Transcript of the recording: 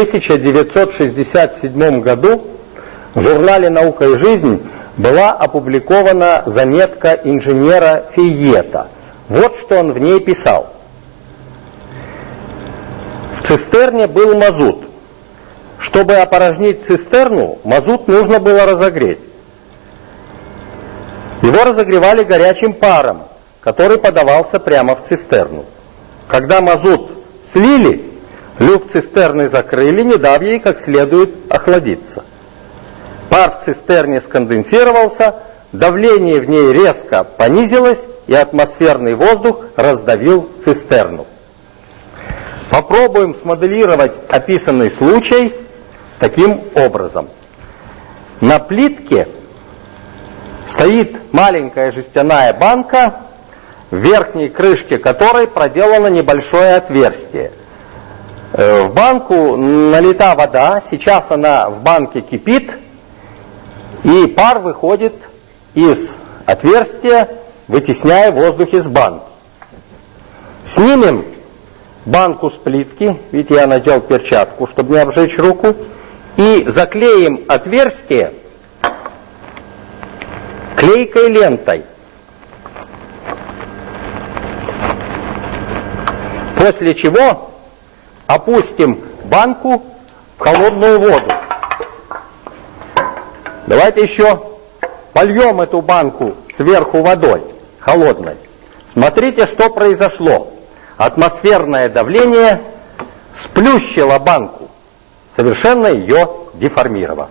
1967 году в журнале «Наука и жизнь» была опубликована заметка инженера Фейета. Вот что он в ней писал. В цистерне был мазут. Чтобы опорожнить цистерну, мазут нужно было разогреть. Его разогревали горячим паром, который подавался прямо в цистерну. Когда мазут слили, люк цистерны закрыли, не дав ей как следует охладиться. Пар в цистерне сконденсировался, давление в ней резко понизилось, и атмосферный воздух раздавил цистерну. Попробуем смоделировать описанный случай таким образом. На плитке стоит маленькая жестяная банка, в верхней крышке которой проделано небольшое отверстие. В банку налита вода, сейчас она в банке кипит, и пар выходит из отверстия, вытесняя воздух из банки. Снимем банку с плитки, ведь я надел перчатку, чтобы не обжечь руку, и заклеим отверстие клейкой лентой. После чего опустим банку в холодную воду. Давайте еще польем эту банку сверху водой холодной. Смотрите, что произошло. Атмосферное давление сплющило банку, совершенно ее деформировав.